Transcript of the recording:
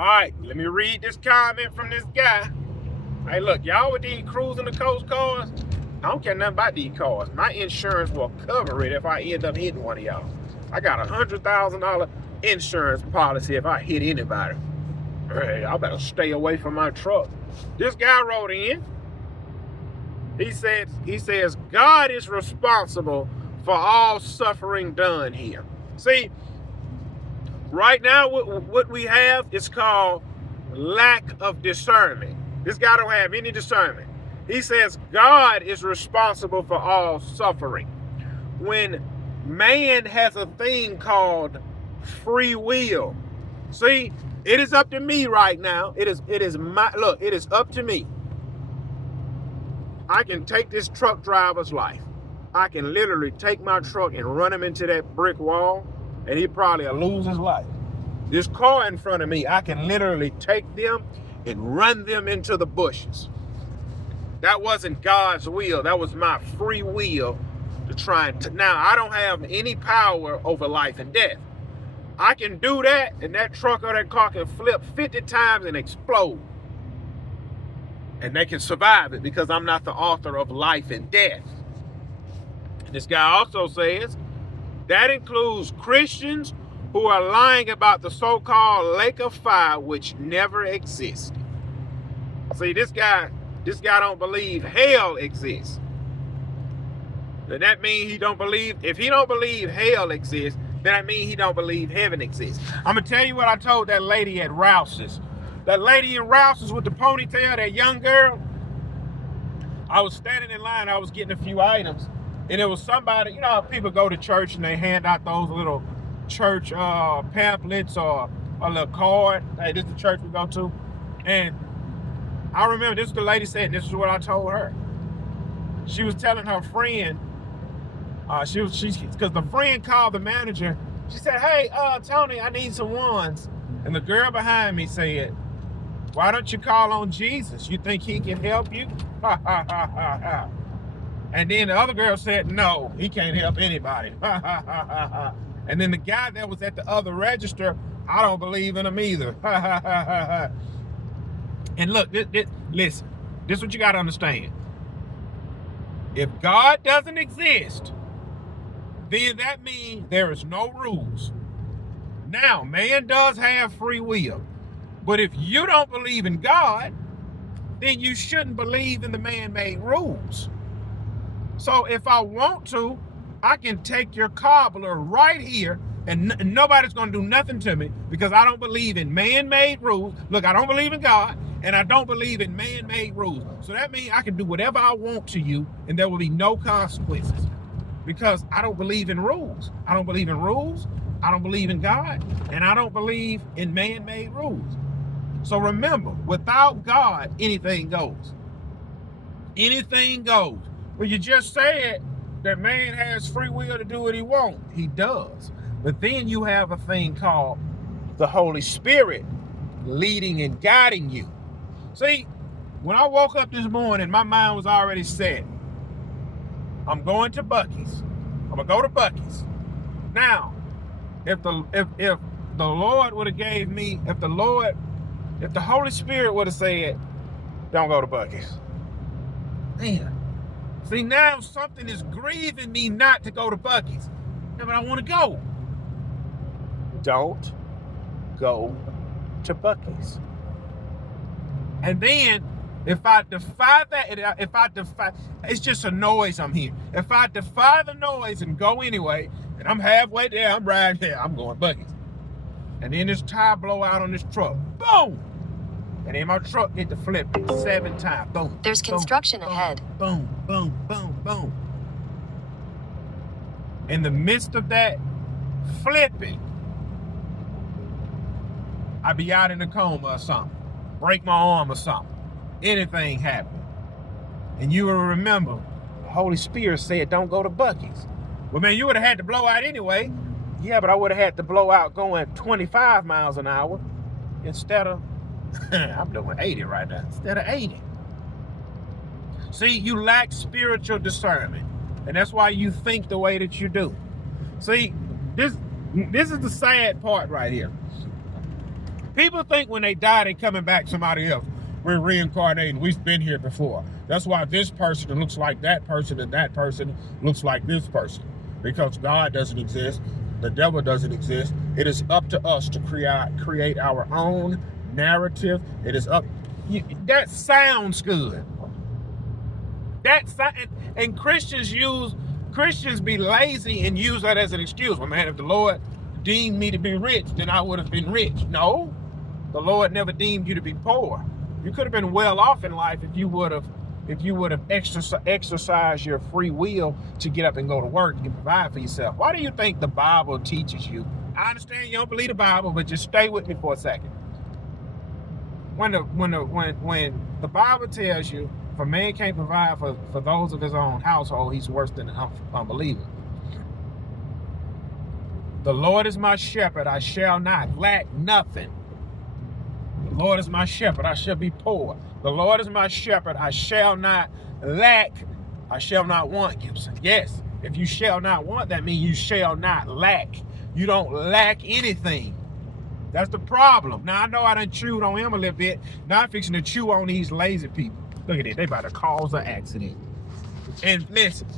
right, let me read this comment from this guy. Hey, look, y'all with these cruising the coast cars, I don't care nothing about these cars. My insurance will cover it if I end up hitting one of y'all. I got $100,000 insurance policy if I hit anybody. Hey, I better stay away from my truck. This guy wrote in. He says, God is responsible for all suffering done here. See, right now what we have is called lack of discernment. This guy don't have any discernment. He says God is responsible for all suffering. When man has a thing called free will. See, it is up to me right now. It is up to me. I can take this truck driver's life. I can literally take my truck and run him into that brick wall, and he probably will lose his life. This car in front of me, I can literally take them and run them into the bushes. That wasn't God's will. That was my free will to try and... Now, I don't have any power over life and death. I can do that, and that truck or that car can flip 50 times and explode. And they can survive it because I'm not the author of life and death. This guy also says that includes Christians who are lying about the so-called lake of fire which never existed. See, this guy don't believe hell exists. Then that means he don't believe, if he don't believe hell exists, then that means he don't believe heaven exists. I'm gonna tell you what I told that lady at Rouse's. That lady in Rouse's with the ponytail, that young girl. I was standing in line, I was getting a few items, and it was somebody, you know how people go to church and they hand out those little church pamphlets or a little card. Hey, this is the church we go to. And I remember this is the lady said, this is what I told her. She was telling her friend, because the friend called the manager. She said, hey, Tony, I need some ones. And the girl behind me said, why don't you call on Jesus? You think he can help you? Ha, ha, ha, ha, ha. And then the other girl said, no, he can't help anybody. Ha, ha, ha, ha, ha. And then the guy that was at the other register, I don't believe in him either. Ha, ha, ha, ha, ha. And look, listen, this is what you got to understand. If God doesn't exist, then that means there is no rules. Now, man does have free will. But if you don't believe in God, then you shouldn't believe in the man-made rules. So if I want to, I can take your cobbler right here and nobody's going to do nothing to me because I don't believe in man-made rules. Look, I don't believe in God and I don't believe in man-made rules. So that means I can do whatever I want to you and there will be no consequences because I don't believe in rules. I don't believe in rules. I don't believe in God and I don't believe in man-made rules. So remember, without God, anything goes. Anything goes. Well, you just said that man has free will to do what he wants. He does. But then you have a thing called the Holy Spirit leading and guiding you. See, when I woke up this morning, my mind was already set. I'm going to Buc-ee's. I'm gonna go to Buc-ee's. Now, if the Lord would have gave me, if the Holy Spirit would have said, don't go to Buc-ee's. Man. See, now something is grieving me not to go to Buc-ee's. Yeah, but I want to go. Don't go to Buc-ee's. And then, if I defy that, it's just a noise I'm hearing. If I defy the noise and go anyway, and I'm halfway there, I'm riding there, I'm going Buc-ee's. And then this tire blow out on this truck. Boom! And then my truck get to flip 7 times. Boom. There's construction ahead. Boom, boom, boom, boom. In the midst of that flipping, I be out in a coma or something. Break my arm or something. Anything happen. And you will remember, the Holy Spirit said, don't go to Buc-ee's. Well, man, you would have had to blow out anyway. Yeah, but I would have had to blow out going 25 miles an hour instead of, I'm doing 80 right now, instead of 80. See, you lack spiritual discernment. And that's why you think the way that you do. See, this is the sad part right here. People think when they die, they coming back somebody else. We're reincarnating. We've been here before. That's why this person looks like that person and that person looks like this person. Because God doesn't exist. The devil doesn't exist. It is up to us to create our own narrative. It is up. That sounds good. And Christians be lazy and use that as an excuse. Well, man, if the Lord deemed me to be rich, then I would have been rich. No, the Lord never deemed you to be poor. You could have been well off in life if you would have exercised your free will to get up and go to work and provide for yourself. Why do you think the Bible teaches you? I understand you don't believe the Bible, but just stay with me for a second. When the Bible tells you if a man can't provide for those of his own household, he's worse than an unbeliever. The Lord is my shepherd, I shall not lack nothing. The Lord is my shepherd, I shall be poor. The Lord is my shepherd, I shall not lack, I shall not want, Gibson. Yes, if you shall not want, that means you shall not lack. You don't lack anything. That's the problem. Now, I know I done chewed on him a little bit. Now I'm fixing to chew on these lazy people. Look at it, they about to cause an accident. And listen,